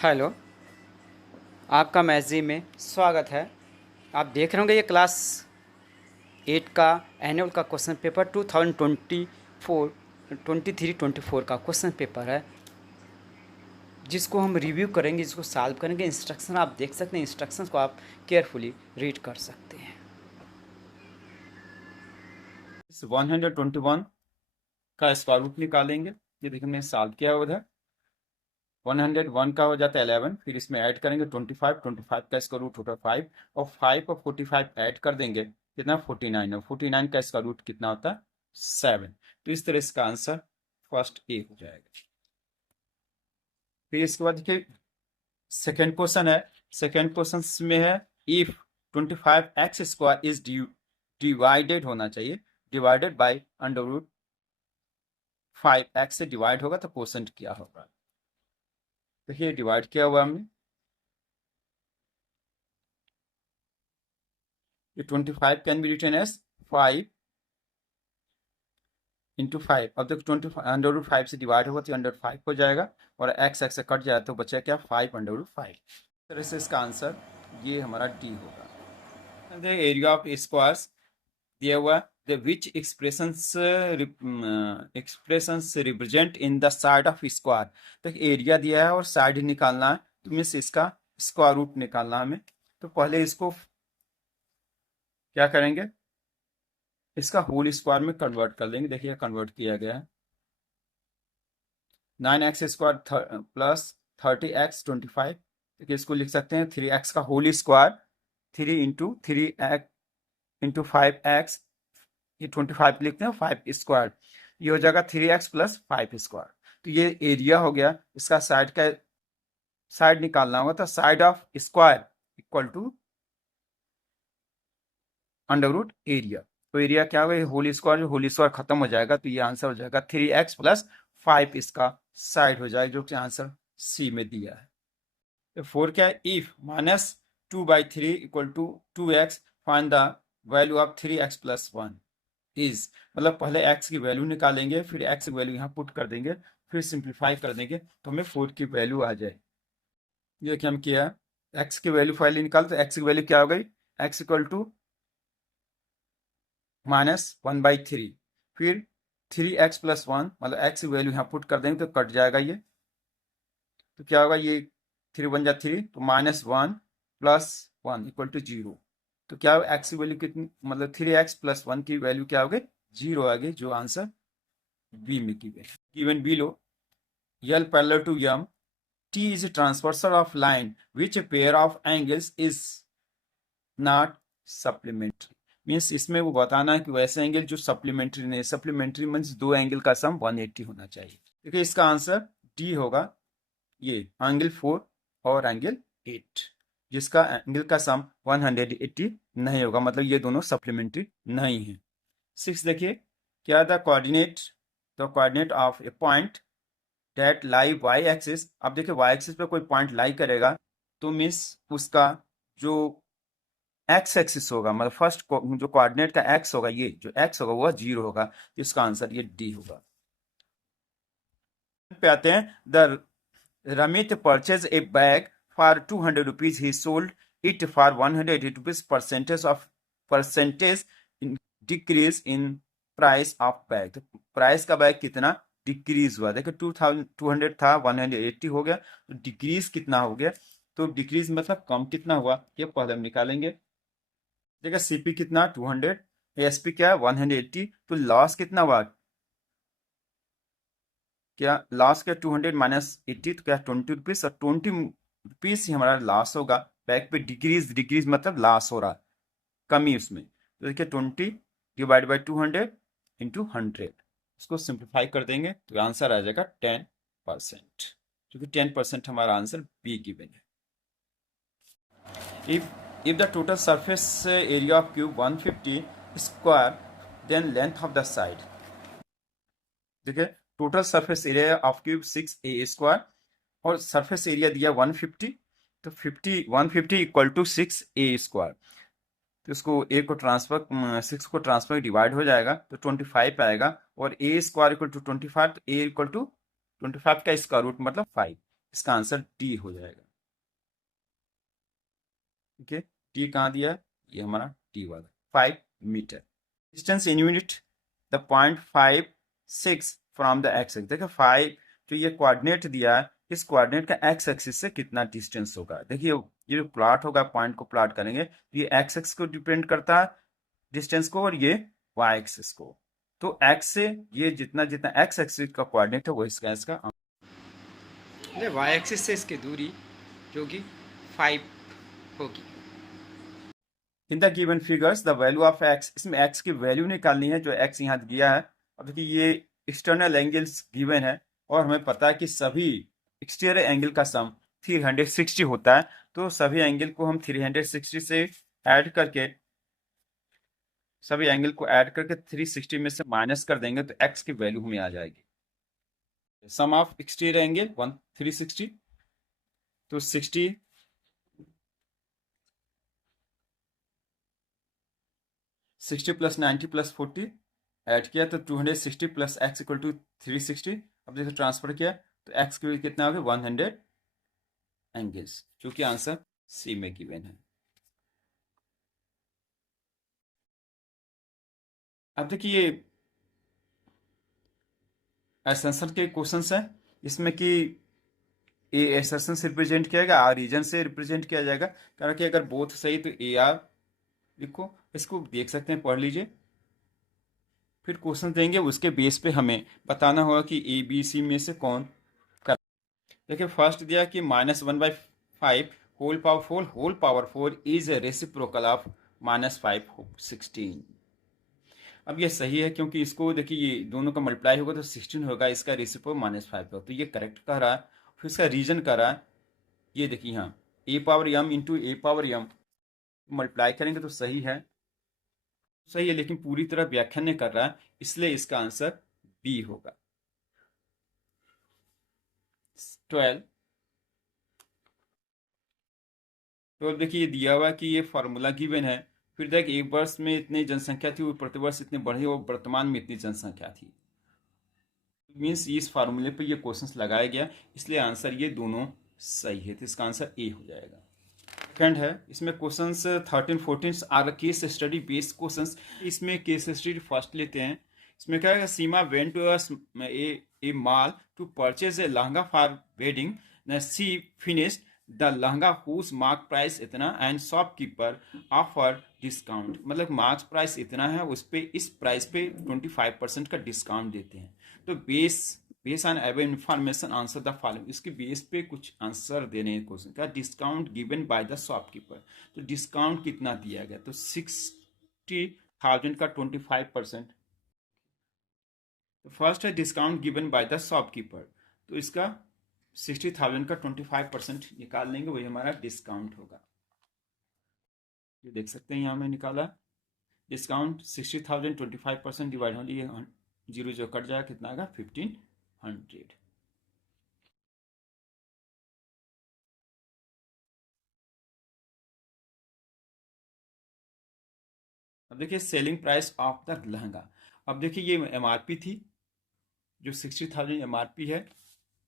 Hello, आपका मैथजी में स्वागत है। आप देख रहे होंगे ये क्लास 8 का एनुअल का क्वेश्चन पेपर 2024 23-24 का क्वेश्चन पेपर है, जिसको हम रिव्यू करेंगे, जिसको सॉल्व करेंगे। इंस्ट्रक्शन आप देख सकते हैं, इंस्ट्रक्शंस को आप केयरफुली रीड कर सकते हैं। 121 का स्क्वायर रूट निकालेंगे। ये देखिए मैंने सॉल्व किया उधर। 101 का हो जाता है 11, फिर इसमें ऐड करेंगे 25 का स्क्वायर रूट होता है 5, और 5 और 45 ऐड कर देंगे, कितना 49, और 49 का स्क्वायर रूट कितना होता है 7। तो इस तरह इसका आंसर फर्स्ट ए हो जाएगा। फिर इसके बाद देखिए सेकेंड क्वेश्चन है। सेकेंड क्वेश्चन में है if 25x square is divided होना चाहिए, divided by under root 5x से डिवाइड होगा तो क्वोशंट क्या होगा। देखिए डिवाइड किया हुआ हमने, ये 25 can be written as 5 into 5। अब देखो 20 अंडर रूट 5 से डिवाइड होगा तो अंडर 5 हो जाएगा, और x से कट जाए तो बचा क्या 5 अंडर रूट 5। इस तरह से इसका आंसर ये हमारा डी होगा। द एरिया ऑफ स्क्वायर्स दिया हुआ, the which expressions represent in the side of square. तो एरिया दिया है और साइड निकालना है, तो मीन्स इसका स्क्वायर रूट निकालना है हमें। तो पहले इसको क्या करेंगे, इसका होल स्क्वायर में कन्वर्ट कर लेंगे। देखिए कन्वर्ट किया गया है, 9x स्क्वायर प्लस 30x 25। देखिए इसको लिख सकते हैं 3x का whole square, 3 into 3x into 5x, ये 25 लिखते हैं 5 स्क्वायर, ये हो जाएगा 3x प्लस 5 स्क्वायर। तो ये एरिया हो गया। इसका साइड निकालना होगा, तो side of square equal to under root area. तो एरिया क्या होगा, होल स्क्वायर खत्म हो जाएगा, तो ये आंसर हो जाएगा 3x प्लस 5, इसका साइड हो जाएगा, जो कि आंसर सी में दिया है। तो 4 क्या है, if minus 2/3 equal to 2x, find the value of 3x plus 1 is. मतलब पहले x की वैल्यू निकालेंगे, फिर x की वैल्यू यहाँ पुट कर देंगे, फिर सिंप्लीफाई कर देंगे तो हमें 4 की वैल्यू आ जाए। ये क्या हम किया, x की वैल्यू फाइनली निकाल, तो x की वैल्यू क्या हो गई, x इक्वल टू -1/3, फिर 3x प्लस 1, मतलब x की वैल्यू यहाँ पुट कर देंगे तो कट जाएगा ये। तो क्या होगा, ये 3 1 जा 3, तो -1 प्लस 1 इक्वल टू 0। तो क्या हो, x की वैल्यू कितनी, मतलब 3x प्लस 1 की वैल्यू क्या हो गई, 0 आ गई, जो आंसर बी में given below. L parallel to M, T is a transversal of line which a pair of angles is not supplementary। Means इसमें वो बताना है कि वैसे एंगल जो सप्लीमेंट्री नहीं, सप्लीमेंट्री मीन्स दो एंगल का सम 180 होना चाहिए। देखिए इसका आंसर डी होगा, ये एंगल 4 और एंगल 8, जिसका एंगल का सम 180 नहीं होगा, मतलब ये दोनों सप्लीमेंट्री नहीं है। 6 देखिए, क्या the coordinate of a point that lie Y axis. अब देखिए वाई एक्सिस पे कोई पॉइंट लाई करेगा तो मीन्स उसका जो एक्स एक्सिस होगा, मतलब फर्स्ट जो कोऑर्डिनेट का एक्स होगा, ये जो एक्स होगा वह 0 होगा, तो इसका आंसर ये डी होगा। पे आते हैं, the Ramit purchase a bag for 200 rupees, he sold it for 180 rupees, percentage decrease in price of bag. तो प्राइस का बैग कितना डिक्रीज हुआ, देखो 2200 था 180 हो गया, तो डिक्रीज कितना हो गया, तो डिक्रीज मतलब कम कितना हुआ, ये पहले हम निकालेंगे। देखिए सीपी कितना 200, एसपी क्या है 180, तो लॉस कितना हुआ, क्या लॉस क्या 200 माइनस 80, तो क्या 20 रुपीज, और 20 रुपीज ही हमारा लॉस होगा। बैग पे डिक्रीज मतलब लॉस हो रहा, कमी उसमें। तो देखिए 20 डिवाइड बाई 200 इंटू 100, इसको सिंप्लीफाई कर देंगे तो आंसर आ जाएगा 10%, क्योंकि 10% हमारा आंसर बी गिवन है। If the total surface area of cube 150 square, then length of the side. देखिए total surface area of cube 6a square, और सरफेस एरिया दिया 150, तो 150 इक्वल टू 6a स्क्वायर। तो इसको ए को ट्रांसफर 6 को ट्रांसफर डिवाइड हो जाएगा तो 25 आएगा, और ए स्क्वायर इक्वल टू 25, तो ए इक्वल टू 25 का स्क्वायर रूट मतलब 5। इसका आंसर डी हो जाएगा। ठीक है, टी कहाँ दिया है, ये हमारा टी वाला 5 metre. Distance in unit the 0.56 from the X axis. देखिए 5 जो ये कोऑर्डिनेट दिया है, इस कोऑर्डिनेट का एक्स एक्सिस से कितना डिस्टेंस होगा। देखिए ये जो प्लॉट होगा, पॉइंट को प्लॉट करेंगे तो ये एक्स एक्सिस को डिपेंड करता है डिस्टेंस को, और ये वाई एक्सिस को। तो एक्स से ये जितना जितना एक्स एक्सिस का कोऑर्डिनेट है वो इसका वाई एक्सिस से इसकी दूरी जो कि 5 होगी। In the given figures the value of x, इसमें एक्स की वैल्यू निकालनी है जो एक्स यहाँ दिया है। अब देखिए ये एक्सटर्नल एंगल्स गिवन है और हमें पता है कि सभी एक्सटीरियर एंगल का सम 360 होता है। तो सभी एंगल को हम 360 से ऐड करके, सभी एंगल को ऐड करके 360 में से माइनस कर देंगे तो एक्स की वैल्यू हमें आ जाएगी। सम ऑफ एक्सटीरियर एंगल 360, तो 60 प्लस 90 प्लस 40 ऐड किया तो 260 प्लस एक्स इक्वल टू 360। अब देखो ट्रांसफर किया तो एक्स की वैल्यू कितना हो गया 100 एंगल्स, जो कि आंसर सी में गिवन है। अब देखिए ये एसेंशन के क्वेश्चंस है, इसमें कि ए एसेंशन से रिप्रेजेंट किया जाएगा, आर रीजन से रिप्रेजेंट किया जाएगा। कारण कि अगर बोथ सही तो ए आर लिखो, इसको देख सकते हैं, पढ़ लीजिए। फिर क्वेश्चन देंगे, उसके बेस पे हमें बताना होगा कि ए बी सी में से कौन कर। देखिए फर्स्ट दिया कि -1/5 whole power 4 is a reciprocal of -5/16। अब ये सही है क्योंकि इसको देखिए ये दोनों का मल्टीप्लाई होगा तो 16 होगा, इसका रेसिप्रो -5 होगा, तो ये करेक्ट कह रहा है। फिर इसका रीजन कह रहा है, ये देखिए यहाँ ए पावर एम इंटू ए पावर एम मल्टीप्लाई करेंगे तो सही है, सही है, लेकिन पूरी तरह व्याख्या नहीं कर रहा है, इसलिए इसका आंसर बी होगा 12। तो देखिए ये दिया हुआ है कि ये फार्मूला गिवन है। फिर देख एक वर्ष में इतनी जनसंख्या थी, वो प्रतिवर्ष इतनी बढ़ी और वर्तमान में इतनी जनसंख्या थी। मीन्स इस फार्मूले पे ये क्वेश्चंस लगाया गया, इसलिए आंसर ये दोनों सही है, तो इसका आंसर ए हो जाएगा। सेकंड है, इसमें questions 13 14 are case study based questions. इसमें केस स्टडी फर्स्ट लेते हैं। इसमें क्या है, Seema went to a mall to purchase a lehenga for wedding, she finished the lehenga whose mark price इतना एंड शॉपकीपर ऑफर डिस्काउंट। मतलब मार्क्स प्राइस इतना है, उस पे इस प्राइस पे 25% का डिस्काउंट देते हैं। तो बेस ऑन एव इंफॉर्मेशन आंसर द फॉलोइंग, इसके बेस पे कुछ आंसर देने हैं क्वेश्चन का। Discount given by the shopkeeper, तो डिस्काउंट कितना दिया गया, तो 60,000 का 25%। तो फर्स्ट है discount given by the shopkeeper, तो इसका 60,000 का 25% निकाल लेंगे, वही हमारा डिस्काउंट होगा। ये देख सकते हैं यहाँ में निकाला डिस्काउंट 60,000 25% डिवाइड होंगे, ये जीरो जो कट जाएगा कितना आएगा 1500। अब देखिए selling price of the lehenga. अब देखिए ये एमआरपी थी, जो 60,000 एमआरपी है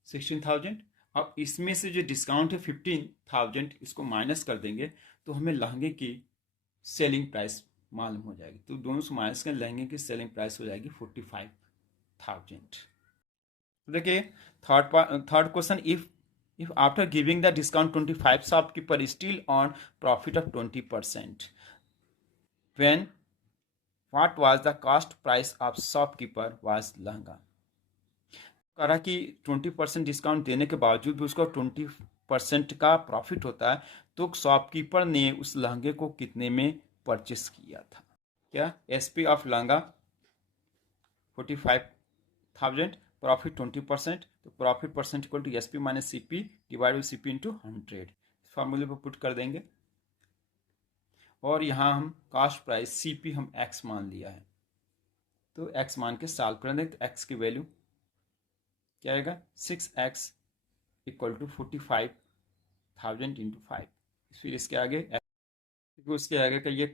16,000। अब इसमें से जो डिस्काउंट है 15,000, इसको माइनस कर देंगे तो हमें लहंगे की सेलिंग प्राइस मालूम हो जाएगी। तो दोनों से माइनस कर लहंगे की सेलिंग प्राइस हो जाएगी 45,000। देखिए third question, if after giving the discount 25 shopkeeper still on profit of 20%, when what was the cost price of shopkeeper was lehenga. कह रहा कि 20% डिस्काउंट देने के बावजूद भी उसको 20% का प्रॉफिट होता है, तो शॉपकीपर ने उस लहंगे को कितने में परचेस किया था। क्या एसपी ऑफ लहंगा 45,000, प्रॉफिट 20%, तो profit percent equal to SP minus CP divide by CP into 100। फॉर्मूले पर पुट कर देंगे और यहाँ हम कास्ट प्राइस सीपी हम एक्स मान लिया है, तो एक्स मान के सॉल्व कर देंगे तो एक्स की वैल्यू क्या आएगा 6x इक्वल टू 45,000 इंटू 5। फिर इसके आगे उसके आगे का ये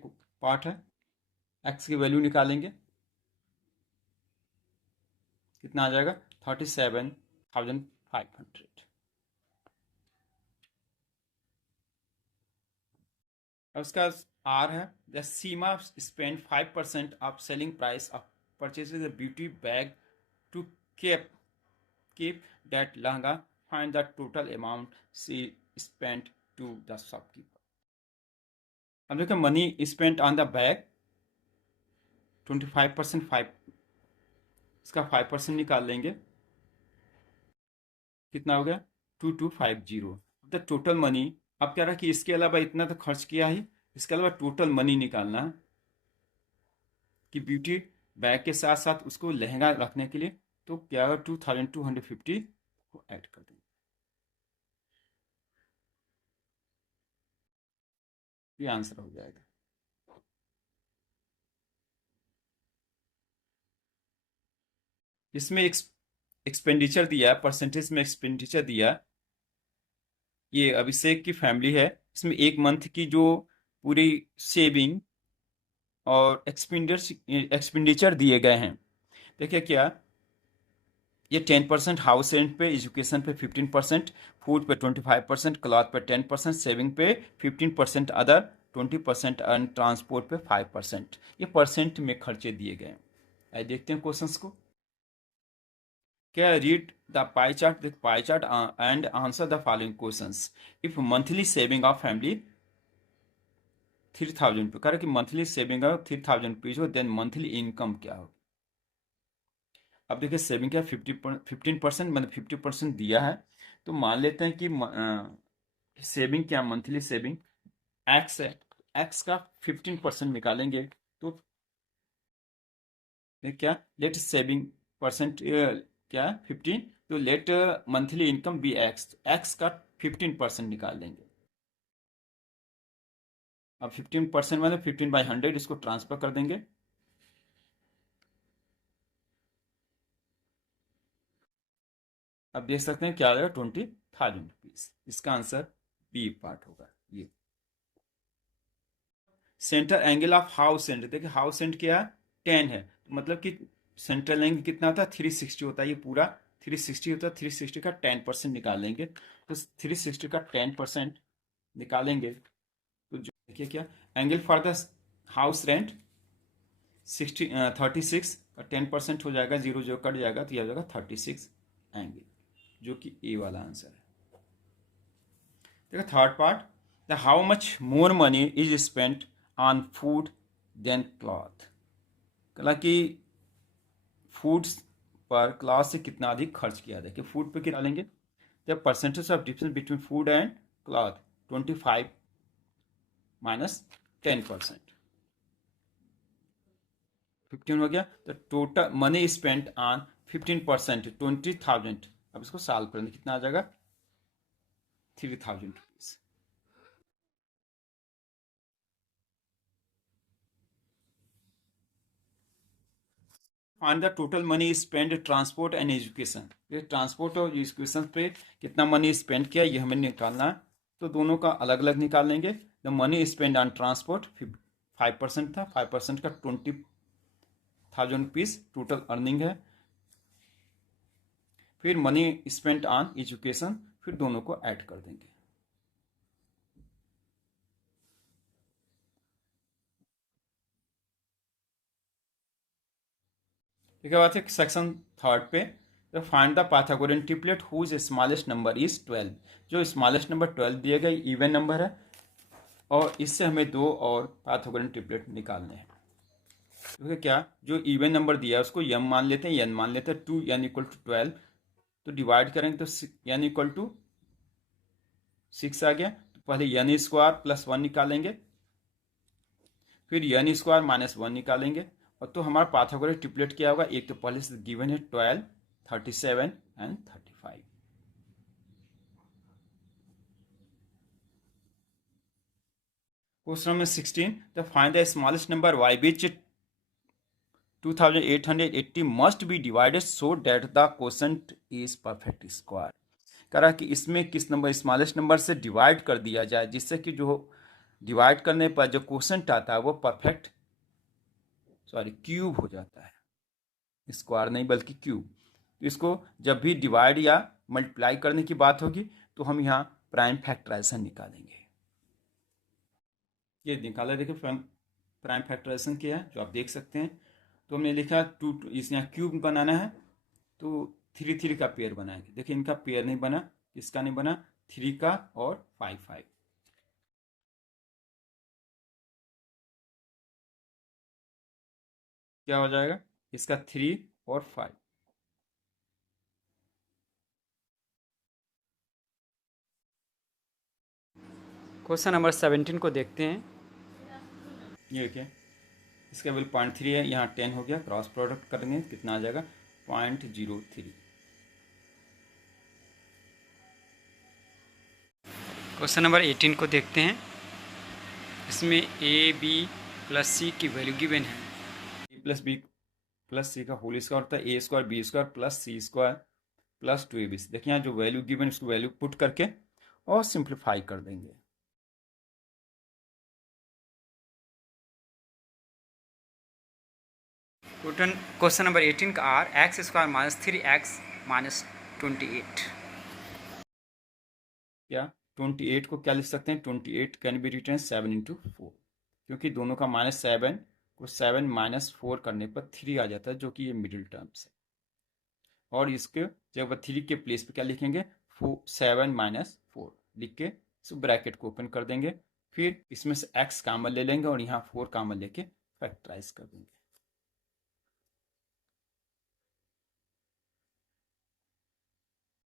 पार्ट है, x की वैल्यू निकालेंगे कितना आ जाएगा 37,500। अब उसका आर है, the Seema spend 5% of selling price of purchase the beauty bag to keep that lehenga, find the total amount she spent to the shopkeeper. अब देखो money spent on the bag 25%, 5 इसका 5% निकाल लेंगे, कितना हो गया 2250। द टोटल मनी, अब क्या रहा कि इसके अलावा इतना तो खर्च किया ही, इसके अलावा टोटल मनी निकालना है कि ब्यूटी बैग के साथ साथ उसको लहंगा रखने के लिए, तो क्या होगा 2250 को ऐड कर देंगे, ये आंसर हो जाएगा। इसमें एक्सपेंडिचर दिया है, परसेंटेज में एक्सपेंडिचर दिया, ये अभिषेक की फैमिली है, इसमें एक मंथ की जो पूरी सेविंग और एक्सपेंडिचर दिए गए हैं। देखिए क्या, ये 10% हाउस रेंट पे, एजुकेशन पे 15%, फूड पे 25%, क्लॉथ पे 10%, सेविंग पे 15%, अदर 20% एंड ट्रांसपोर्ट पे 5%, ये परसेंट में खर्चे दिए गए हैं। आइए देखते हैं क्वेश्चंस को। क्या, रीड द पाई चार्ट, देख pie chart and answer the following questions. If monthly saving of family 3000 पे, कह रहा कि मंथली सेविंग ऑफ 3000 रुपीज हो, देन मंथली इनकम क्या हो। अब देखिए सेविंग क्या 15%, मतलब 50% दिया है, तो मान लेते हैं कि सेविंग क्या, मंथली सेविंग एक्स है, एक्स का 15% निकालेंगे, तो क्या लेट सेविंग परसेंट क्या 15, तो let monthly income be X, X का 15% निकाल लेंगे। अब 15% मतलब 15/100, इसको ट्रांसफर कर देंगे, अब देख सकते हैं क्या आ जाएगा 20,000 रुपीज। इसका आंसर बी पार्ट होगा। ये centre angle of house centre, देखिए हाउस सेंटर क्या है 10 है, तो मतलब कि सेंट्रल एंगल कितना होता है 360 होता है, ये पूरा 360 होता है, 360 का 10% निकालेंगे, तो 360 का 10% निकालेंगे, तो जो देखिए क्या angle for the house rent 36 का 10% हो जाएगा, 0 0 कट जाएगा, तो यह हो जाएगा 36 एंगल, जो कि ए वाला आंसर है। देखो third part, the how much more money is spent on food than cloth, कला कि फूड्स पर क्लॉथ से कितना अधिक खर्च किया। देखिए फूड पे कितना लेंगे, the percentage of difference between food and cloth 25 minus 10%, 15 हो गया, तो टोटल मनी स्पेंट ऑन 15% 20,000, अब इसको सॉल्व करेंगे, कितना आ जाएगा 3,000 rupees. Find the total money spend transport and education, ये ट्रांसपोर्ट और एजुकेशन पे कितना मनी स्पेंड किया ये हमें निकालना है, तो दोनों का अलग अलग निकाल लेंगे। The money spend on transport 5% था, 5% का 20,000 रुपीज टोटल अर्निंग है। फिर मनी स्पेंड ऑन एजुकेशन, फिर दोनों को ऐड कर देंगे। ठीक है, बात है सेक्शन थर्ड पे, तो find the Pythagorean triplet whose smallest number is 12, जो स्मॉलेस्ट नंबर 12 दिया गया इवन नंबर है, और इससे हमें दो और पाइथागोरियन ट्रिपलेट निकालने हैं। तो क्या, जो इवन नंबर दिया है उसको यम मान लेते हैं, एन मान लेते हैं, 2n इक्वल टू 12, तो डिवाइड करेंगे तो n इक्वल टू 6 आ गया, तो पहले n स्क्वायर प्लस 1 निकालेंगे, फिर n स्क्वायर माइनस 1 निकालेंगे, और तो हमारा पाइथागोरस ट्रिपलेट क्या होगा, एक तो पहले से गिवन है 12, 37 and 35। Question number 16, the find the smallest number y which 2880 must be divided so that the quotient is perfect square, कह रहा कि इसमें किस नंबर स्मॉलेस्ट नंबर से डिवाइड कर दिया जाए जिससे कि जो डिवाइड करने पर जो क्वोशंट आता है वो परफेक्ट क्यूब हो जाता है, स्क्वायर नहीं बल्कि क्यूब। तो इसको जब भी डिवाइड या मल्टीप्लाई करने की बात होगी तो हम यहाँ प्राइम फैक्टराइजेशन निकालेंगे। इसके निकाला, देखिए प्राइम फैक्टराइजेशन किया है जो आप देख सकते हैं। तो हमने लिखा इस यहाँ क्यूब बनाना है तो 3 का पेयर बनाएंगे। देखिए इनका पेयर नहीं बना, किसका नहीं बना, 3 का और 5 क्या हो जाएगा इसका 3 और 5। क्वेश्चन नंबर 17 को देखते हैं। ये देखिए इसका वैल्यू 0.3 है, यहाँ 10 हो गया, क्रॉस प्रोडक्ट करेंगे कितना आ जाएगा 0.03। क्वेश्चन नंबर 18 को देखते हैं। इसमें ए बी प्लस सी की वैल्यू गिवन है। A plus B plus C का होल स्क्वायर होता है A square B square plus C square plus 2ab। देखिए यहाँ जो वैल्यू गिवन उसको वैल्यू पुट करके और सिंप्लीफाई कर देंगे। क्वेश्चन नंबर 18 का आर X square minus 3x minus 28। क्या 28 को क्या लिख सकते हैं, 28 कैन बी रिटर्न 7 × 4, क्योंकि दोनों का -7 को 7 - 4 करने पर 3 आ जाता है, जो कि ये मिडिल टर्म्स है। और इसके जब 3 के प्लेस पे क्या लिखेंगे 7 - 4 लिख के इस ब्रैकेट को ओपन कर देंगे। फिर इसमें से x कॉमन ले लेंगे और यहाँ 4 कॉमन लेके फैक्टराइज कर देंगे।